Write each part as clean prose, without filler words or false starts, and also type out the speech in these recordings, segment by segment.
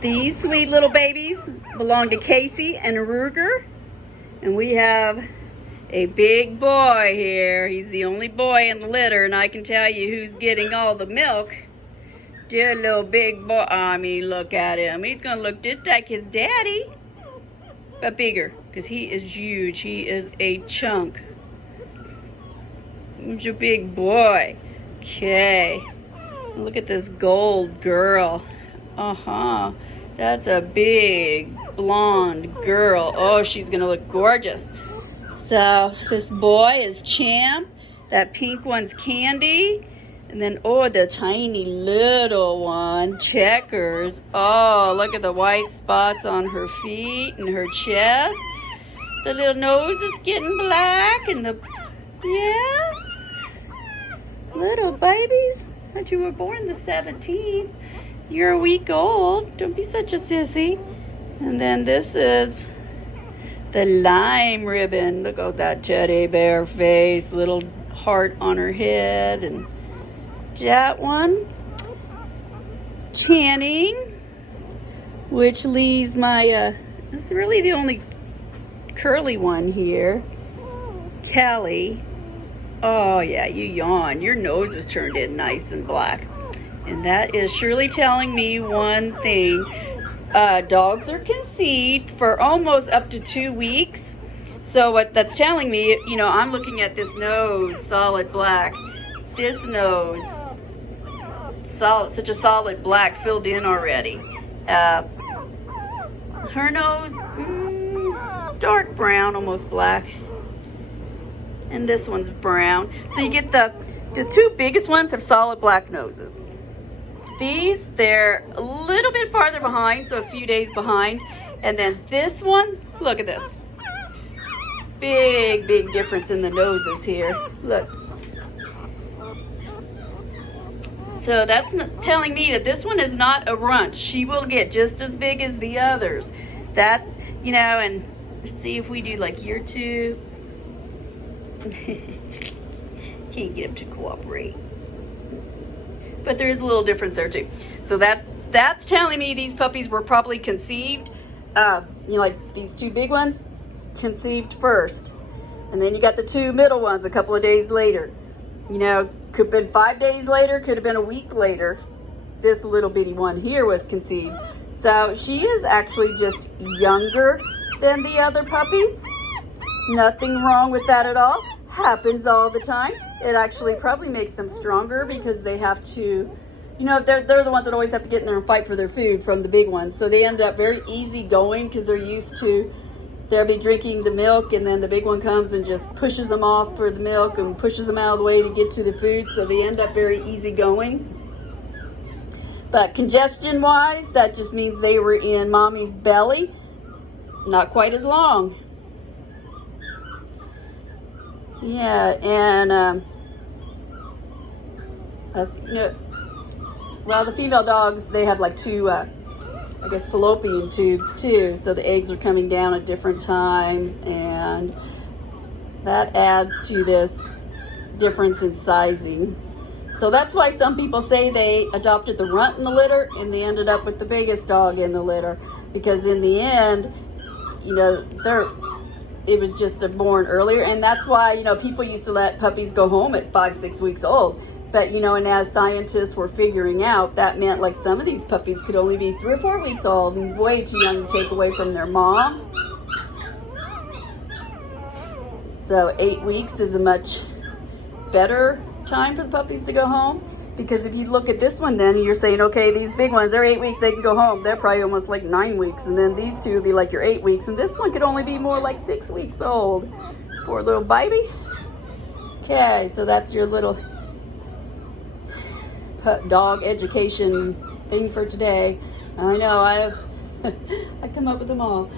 These sweet little babies belong to Casey and Ruger. And we have a big boy here. He's the only boy in the litter, and I can tell you who's getting all the milk. Dear little big boy. I mean, look at him. He's gonna look just like his daddy, but bigger, because he is huge. He is a chunk. Who's your big boy? Okay. Look at this gold girl. That's a big blonde girl. Oh, she's gonna look gorgeous. So this boy is Champ. That pink one's Candy. And then, oh, the tiny little one, Checkers. Oh, look at the white spots on her feet and her chest. The little nose is getting black, and yeah. Little babies. But you were born the 17th. You're a week old. Don't be such a sissy. And then this is the lime ribbon. Look at that teddy bear face. Little heart on her head. And that one, Channing, which leaves my, that's really the only curly one here. Kelly. Oh yeah, you yawn. Your nose is turned in nice and black. And that is surely telling me one thing. Dogs are conceived for almost up to 2 weeks. So what that's telling me, you know, I'm looking at this nose, solid black. This nose, solid, such a solid black, filled in already. Her nose, dark brown, almost black. And this one's brown. So you get the two biggest ones have solid black noses. These, they're a little bit farther behind, so a few days behind. And then this one, look at this. Big, big difference in the noses here. Look. So that's telling me that this one is not a runt. She will get just as big as the others. That, you know, and see if we do like year 2. Can't get him to cooperate. But there is a little difference there too. So that's telling me these puppies were probably conceived, you know, like these 2 big ones, conceived first. And then you got the 2 middle ones a couple of days later. You know, could have been 5 days later, could have been a week later. This little bitty one here was conceived. So she is actually just younger than the other puppies. Nothing wrong with that at all. Happens all the time. It actually probably makes them stronger because they have to, you know, they're the ones that always have to get in there and fight for their food from the big ones. So they end up very easy going because they're used to, they'll be drinking the milk, and then the big one comes and just pushes them off for the milk and pushes them out of the way to get to the food. So they end up very easy going. But congestion wise, that just means they were in mommy's belly. Not quite as long. Yeah, and you know, well, the female dogs, they have like 2, I guess, fallopian tubes too. So the eggs are coming down at different times, and that adds to this difference in sizing. So that's why some people say they adopted the runt in the litter and they ended up with the biggest dog in the litter, because in the end, you know, it was just born earlier. And that's why, you know, people used to let puppies go home at 5-6 weeks old. But, you know, and as scientists were figuring out, that meant like some of these puppies could only be 3 or 4 weeks old and way too young to take away from their mom. So 8 weeks is a much better time for the puppies to go home. Because if you look at this one, then you're saying, okay, these big ones, they're 8 weeks, they can go home. They're probably almost like 9 weeks. And then these 2 would be like your 8 weeks. And this one could only be more like 6 weeks old. Poor little baby. Okay, so that's your little dog education thing for today. I know, I come up with them all.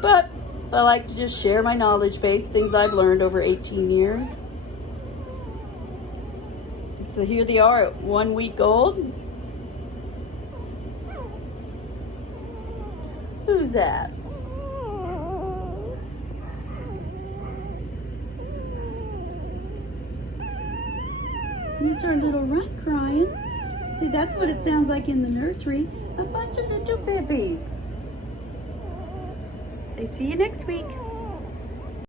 But I like to just share my knowledge base, things I've learned over 18 years. So here they are at 1 week old. Who's that? He's our little runt crying. See, that's what it sounds like in the nursery. A bunch of little puppies. Say, see you next week.